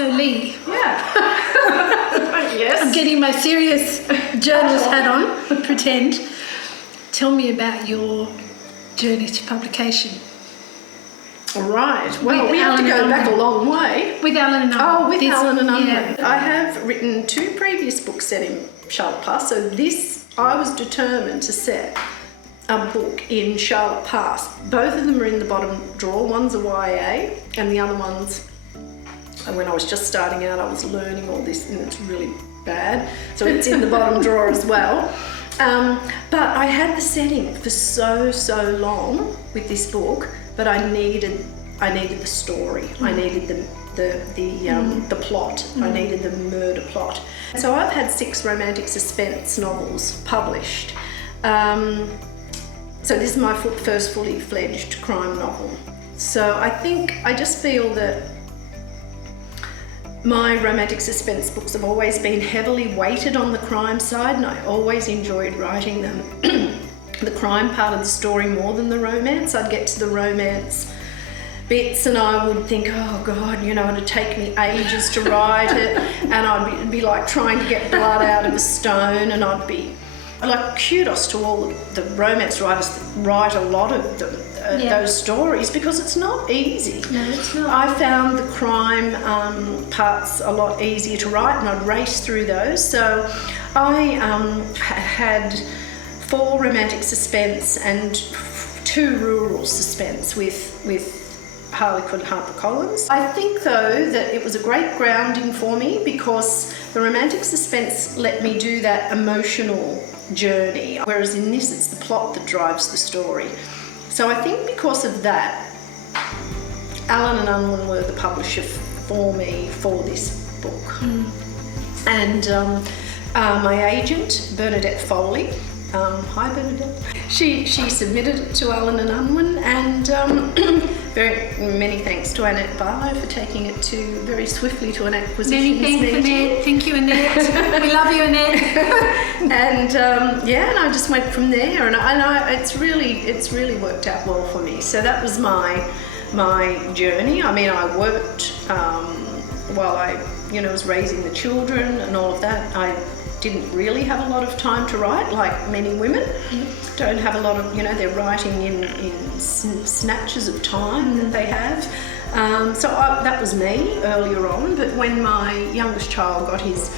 So Lee. Yeah. Yes. I'm getting my serious journalist hat on, pretend. Tell me about your journey to publication. All right. Well, we have to go back a long way. With Alan and Unwin. Oh, with Alan and Unwin. Yeah. I have written 2 previous books set in Charlotte Pass. So this, I was determined to set a book in Charlotte Pass. Both of them are in the bottom drawer. One's a YA and the other one's, when I was just starting out, I was learning all this and it's really bad. So it's in the bottom drawer as well. But I had the setting for so long with this book, but I needed the story. I needed the plot. I needed the murder plot. So I've had 6 romantic suspense novels published. So this is my first fully fledged crime novel. So I just feel that my romantic suspense books have always been heavily weighted on the crime side, and I always enjoyed writing them. The crime part of the story more than the romance. I'd get to the romance bits and I would think, oh God, it'd take me ages to write it, and I'd be like trying to get blood out of a stone, and I'd be like, kudos to all the romance writers that write a lot of them, those stories, because it's not easy. No, it's not. I found the crime parts a lot easier to write, and I'd race through those. So I had 4 romantic suspense and 2 rural suspense with Harlequin HarperCollins. I think though that it was a great grounding for me because the romantic suspense let me do that emotional journey, whereas in this it's the plot that drives the story. So I think because of that, Alan and Unwin were the publisher for me for this book. And my agent, Bernadette Foley, hi Bernadette, she submitted it to Alan and Unwin, and very many thanks to Annette Barlow for taking it very swiftly to an acquisitions meeting. Many thanks, Annette. Thank you, Annette. We love you, Annette. And and I just went from there, and it's really worked out well for me. So that was my journey. I mean, I worked while I was raising the children and all of that. I didn't really have a lot of time to write, like many women. Don't have a lot of, they're writing in snatches of time that they have. So that was me earlier on, but when my youngest child got his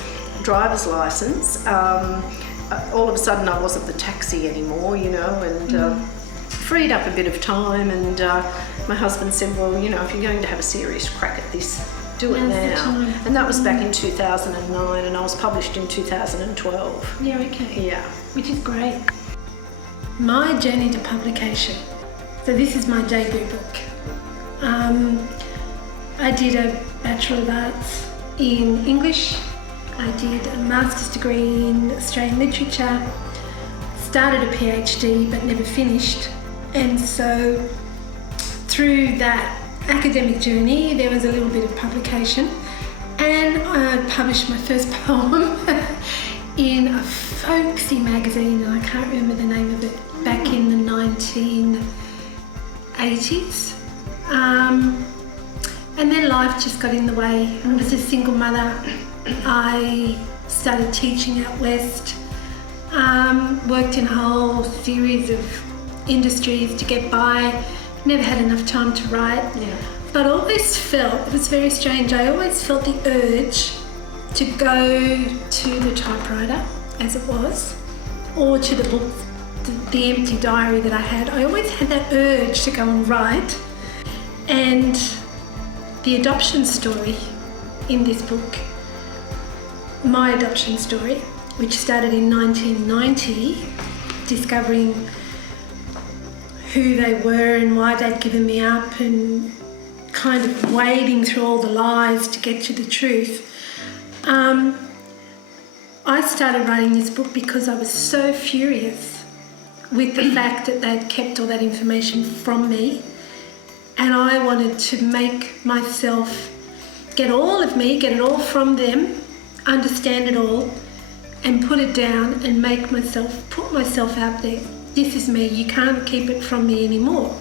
driver's license, all of a sudden I wasn't the taxi anymore, and freed up a bit of time, and my husband said, well, if you're going to have a serious crack at this, do it now. And that was back in 2009, and I was published in 2012. Yeah, okay. Yeah. Which is great. My journey to publication. So this is my debut book. I did a Bachelor of Arts in English. I did a master's degree in Australian literature. Started a PhD but never finished. And so through that academic journey, there was a little bit of publication, and I published my first poem in a folksy magazine, and I can't remember the name of it, back in the 1980s. And then life just got in the way. I was a single mother. I started teaching out west, worked in a whole series of industries to get by. Never had enough time to write, but I always felt, it was very strange, I always felt the urge to go to the typewriter, as it was, or to the book, the empty diary that I had. I always had that urge to go and write. And the adoption story in this book, my adoption story, which started in 1990, discovering who they were and why they'd given me up, and kind of wading through all the lies to get to the truth. I started writing this book because I was so furious with the fact that they'd kept all that information from me, and I wanted to make myself get all of me, get it all from them, understand it all, and put it down and put myself out there. This is me, you can't keep it from me anymore.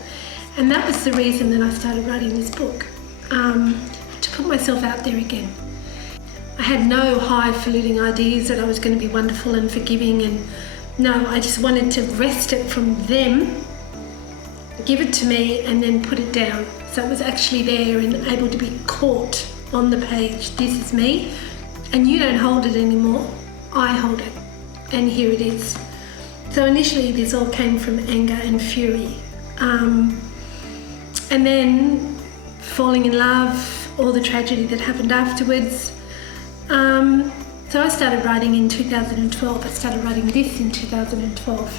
And that was the reason that I started writing this book, to to put myself out there again. I had no highfalutin ideas that I was going to be wonderful and forgiving, and no, I just wanted to wrest it from them, give it to me, and then put it down. So it was actually there and able to be caught on the page. This is me, and you don't hold it anymore. I hold it, and here it is. So initially this all came from anger and fury. And then falling in love, all the tragedy that happened afterwards. So I started writing in 2012. I started writing this in 2012.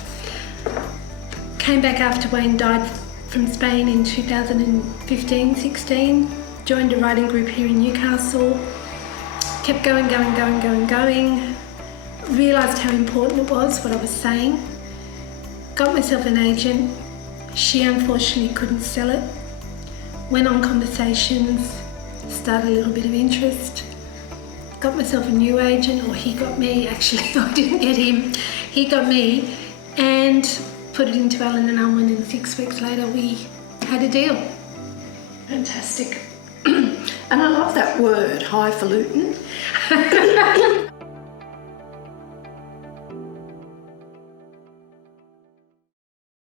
Came back after Wayne died from Spain in 2015-16. Joined a writing group here in Newcastle. Kept going. Realised how important it was, what I was saying. Got myself an agent. She unfortunately couldn't sell it. Went on conversations, started a little bit of interest. Got myself a new agent, or he got me, actually. I didn't get him. He got me, and put it into Allen & Unwin, and 6 weeks later we had a deal. Fantastic. And I love that word, highfalutin.